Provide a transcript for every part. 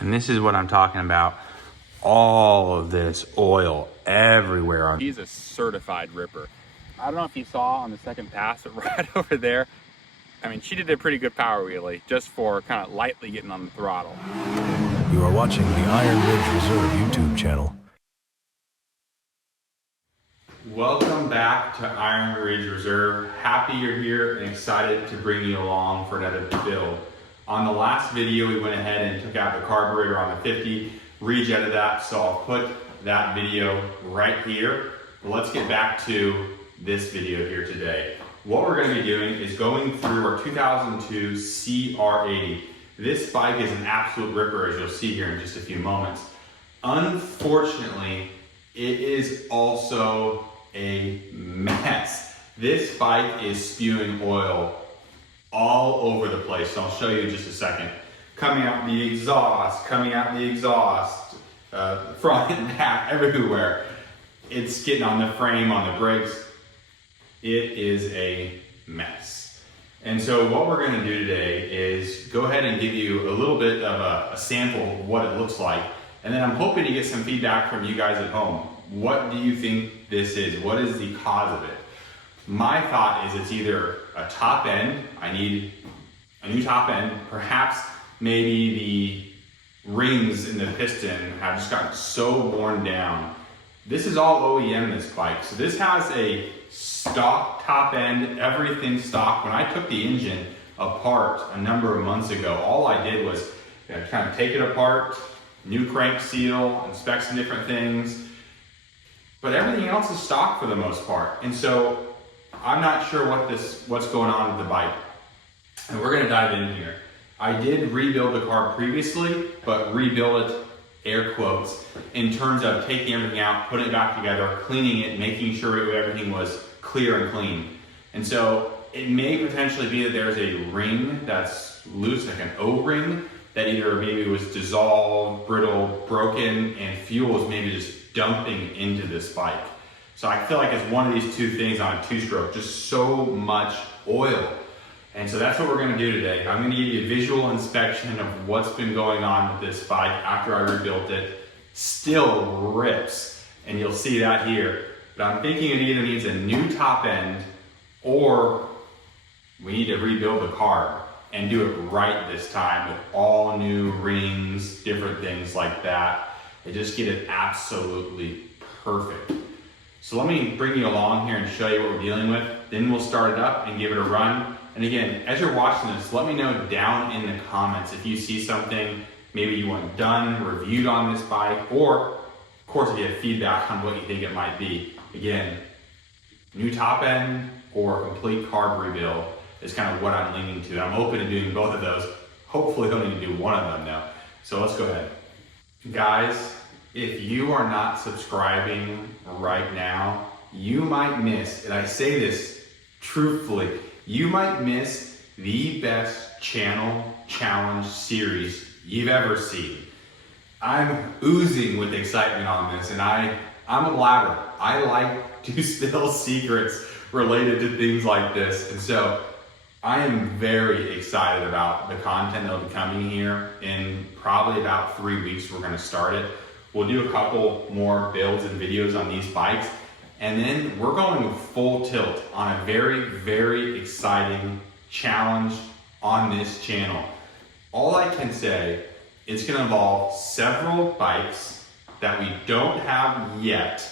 And this is what I'm talking about. All of this oil everywhere. He's a certified ripper. I don't know if you saw on the second pass, but right over there, I mean, she did a pretty good power wheelie just for kind of lightly getting on the throttle. You are watching the Iron Ridge Reserve YouTube channel. Welcome back to Iron Ridge Reserve. Happy you're here and excited to bring you along for another build. On the last video, we went ahead and took out the carburetor on the 50, rejetted that, so I'll put that video right here. Let's get back to this video here today. What we're going to be doing is going through our 2002 CR80. This bike is an absolute ripper, as you'll see here in just a few moments. Unfortunately, it is also a mess. This bike is spewing oil all over the place, so I'll show you in just a second. Coming out the exhaust, front and back, everywhere. It's getting on the frame, on the brakes. It is a mess. And so what we're gonna do today is go ahead and give you a little bit of a sample of what it looks like. And then I'm hoping to get some feedback from you guys at home. What do you think this is? What is the cause of it? My thought is it's either a top end. I need a new top end. Perhaps maybe the rings in the piston have just gotten so worn down. This is all OEM, this bike. So this has a stock top end, everything stock. When I took the engine apart a number of months ago, all I did was kind of take it apart, new crank seal, inspect some different things, but everything else is stock for the most part. And so I'm not sure what's going on with the bike. And we're gonna dive in here. I did rebuild the car previously, but rebuild it, air quotes, in terms of taking everything out, putting it back together, cleaning it, making sure everything was clear and clean. And so it may potentially be that there's a ring that's loose, like an O-ring, that either maybe was dissolved, brittle, broken, and fuel is maybe just dumping into this bike. So I feel like it's one of these two things on a two-stroke, just so much oil. And so that's what we're gonna do today. I'm gonna give you a visual inspection of what's been going on with this bike after I rebuilt it. Still rips, and you'll see that here. But I'm thinking it either needs a new top end or we need to rebuild the carb and do it right this time with all new rings, different things like that, and just get it absolutely perfect. So let me bring you along here and show you what we're dealing with. Then we'll start it up and give it a run. And again, as you're watching this, let me know down in the comments if you see something maybe you want done, reviewed on this bike, or of course if you have feedback on what you think it might be. Again, new top end or complete carb rebuild is kind of what I'm leaning to. I'm open to doing both of those. Hopefully only to do one of them now. So let's go ahead. Guys, if you are not subscribing right now, you might miss, and I say this truthfully, you might miss the best channel challenge series you've ever seen. I'm oozing with excitement on this, and I'm a blabber. I like to spill secrets related to things like this, and so I am very excited about the content that will be coming here. In probably about 3 weeks, we're gonna start it. We'll do a couple more builds and videos on these bikes, and then we're going full tilt on a very, very exciting challenge on this channel. All I can say, it's gonna involve several bikes that we don't have yet,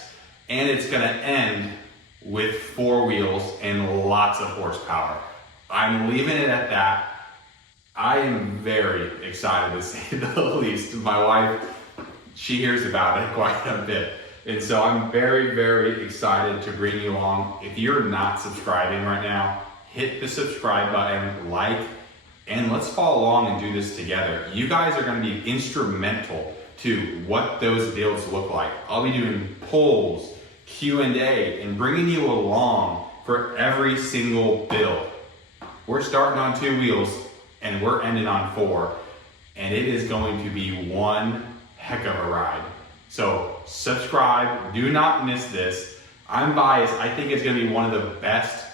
and it's gonna end with 4 wheels and lots of horsepower. I'm leaving it at that. I am very excited to say the least. My wife, she hears about it quite a bit. And so I'm very, very excited to bring you along. If you're not subscribing right now, hit the subscribe button, like, and let's follow along and do this together. You guys are gonna be instrumental to what those builds look like. I'll be doing polls, Q&A, and bringing you along for every single build. We're starting on 2 wheels and we're ending on 4. And it is going to be one heck of a ride. So subscribe, do not miss this. I'm biased, I think it's gonna be one of the best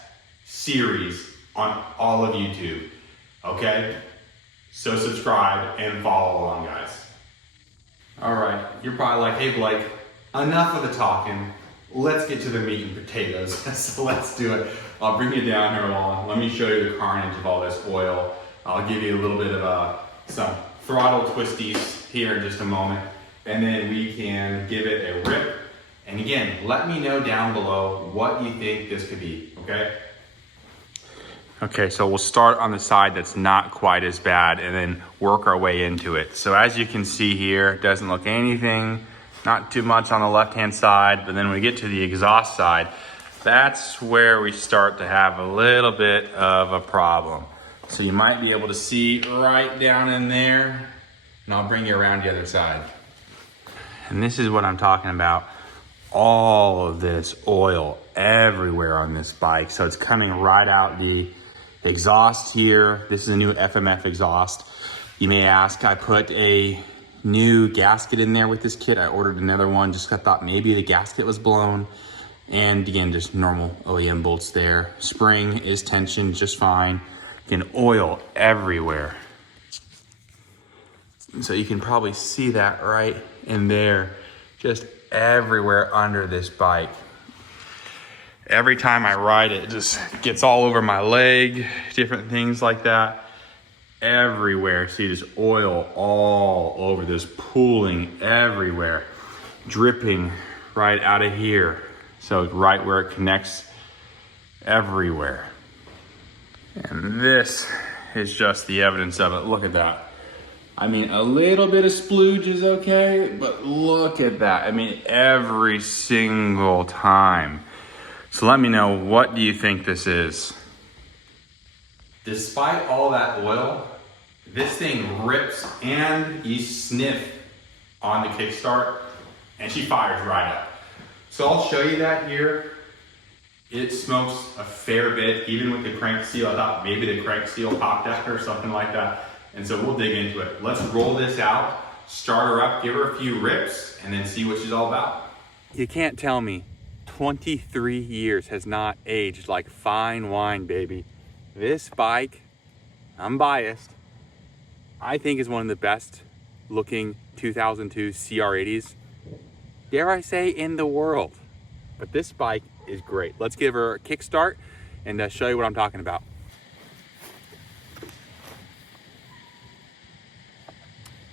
series on all of YouTube, okay? So subscribe and follow along, guys. you're probably like, hey Blake, enough of the talking. Let's get to the meat and potatoes. So let's do it. I'll bring you down here along. Let me show you the carnage of all this oil. I'll give you a little bit of some throttle twisties here in just a moment. And then we can give it a rip. And again, let me know down below what you think this could be, okay? Okay, so we'll start on the side that's not quite as bad and then work our way into it. So as you can see here, it doesn't look anything, not too much on the left-hand side, but then when we get to the exhaust side, that's where we start to have a little bit of a problem. So you might be able to see right down in there, and I'll bring you around the other side. And this is what I'm talking about. All of this oil everywhere on this bike. So it's coming right out the exhaust here. This is a new FMF exhaust. You may ask, I put a new gasket in there with this kit. I ordered another one just 'cause I thought maybe the gasket was blown. And again, just normal OEM bolts there. Spring is tensioned just fine. Again, oil everywhere. So you can probably see that right in there, just everywhere under this bike. Every time I ride it, it just gets all over my leg, different things like that. Everywhere, see this oil all over, this pooling everywhere, dripping right out of here. So right where it connects, everywhere. And this is just the evidence of it. Look at that. I mean, a little bit of splooge is okay, but look at that. I mean, every single time. So let me know, what do you think this is? Despite all that oil, this thing rips and you sniff on the kickstart and she fires right up. So I'll show you that here. It smokes a fair bit, even with the crank seal. I thought maybe the crank seal popped out or something like that. And so we'll dig into it. Let's roll this out, start her up, give her a few rips, and then see what she's all about. You can't tell me 23 years has not aged like fine wine, baby. This bike, I'm biased, I think is one of the best looking 2002 CR80s, dare I say, in the world. But this bike is great. Let's give her a kickstart and show you what I'm talking about.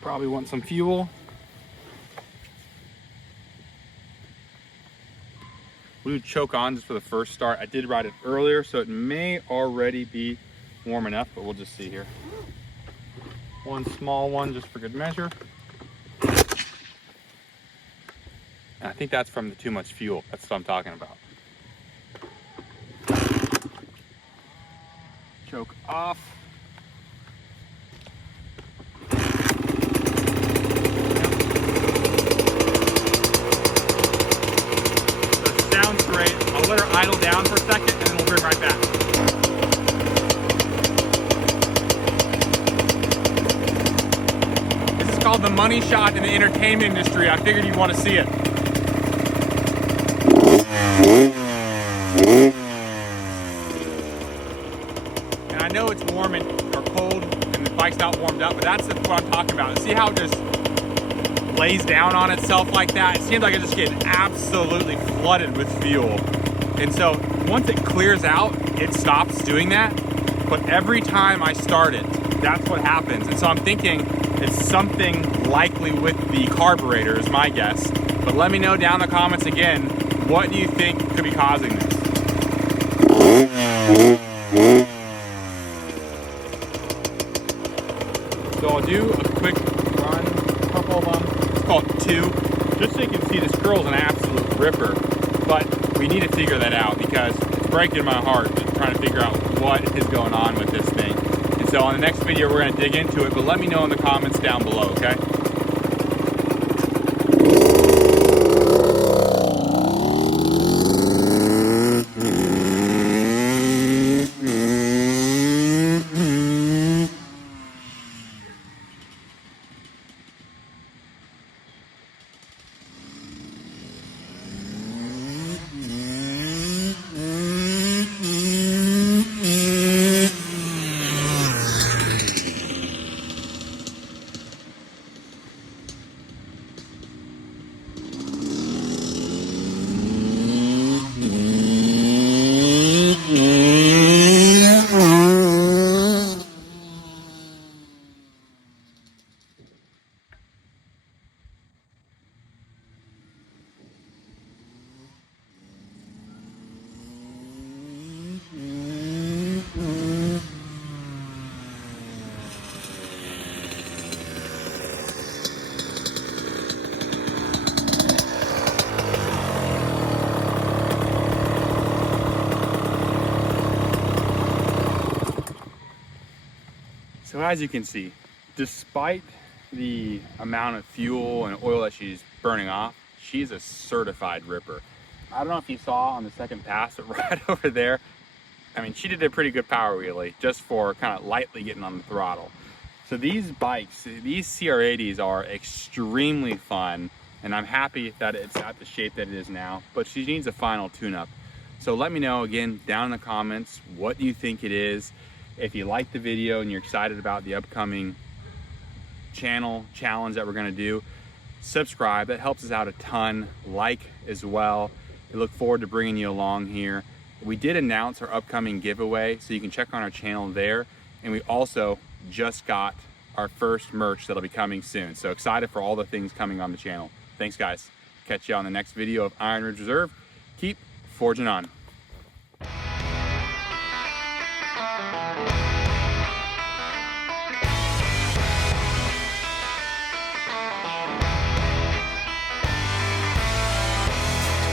Probably want some fuel. We would choke on just for the first start. I did ride it earlier, so it may already be warm enough, but we'll just see here. One small one just for good measure. And I think that's from the too much fuel. That's what I'm talking about. Choke off. Let her idle down for a second and then we'll bring right back. This is called the money shot in the entertainment industry. I figured you'd want to see it. And I know it's warm or cold and the bike's not warmed up, but that's what I'm talking about. See how it just lays down on itself like that? It seems like it's just getting absolutely flooded with fuel. And so once it clears out, it stops doing that. But every time I start it, that's what happens. And so I'm thinking it's something likely with the carburetor is my guess. But let me know down in the comments again, what do you think could be causing this? So I'll do a quick run, a couple of them. Let's call it 2, just so you can see this girl's an absolute ripper. But we need to figure that out because it's breaking my heart trying to figure out what is going on with this thing. And so on the next video, we're going to dig into it, but let me know in the comments down below, okay? as you can see, despite the amount of fuel and oil that she's burning off, she's a certified ripper. I don't know if you saw on the second pass, but right over there, I mean, she did a pretty good power wheelie just for kind of lightly getting on the throttle. So these bikes, these CR80s are extremely fun, and I'm happy that it's at the shape that it is now, but she needs a final tune-up. So let me know again down in the comments, what do you think it is? If you like the video and you're excited about the upcoming channel challenge that we're gonna do, subscribe, that helps us out a ton. Like as well. We look forward to bringing you along here. We did announce our upcoming giveaway, so you can check on our channel there. And we also just got our first merch that'll be coming soon. So excited for all the things coming on the channel. Thanks guys. Catch you on the next video of Iron Ridge Reserve. Keep forging on.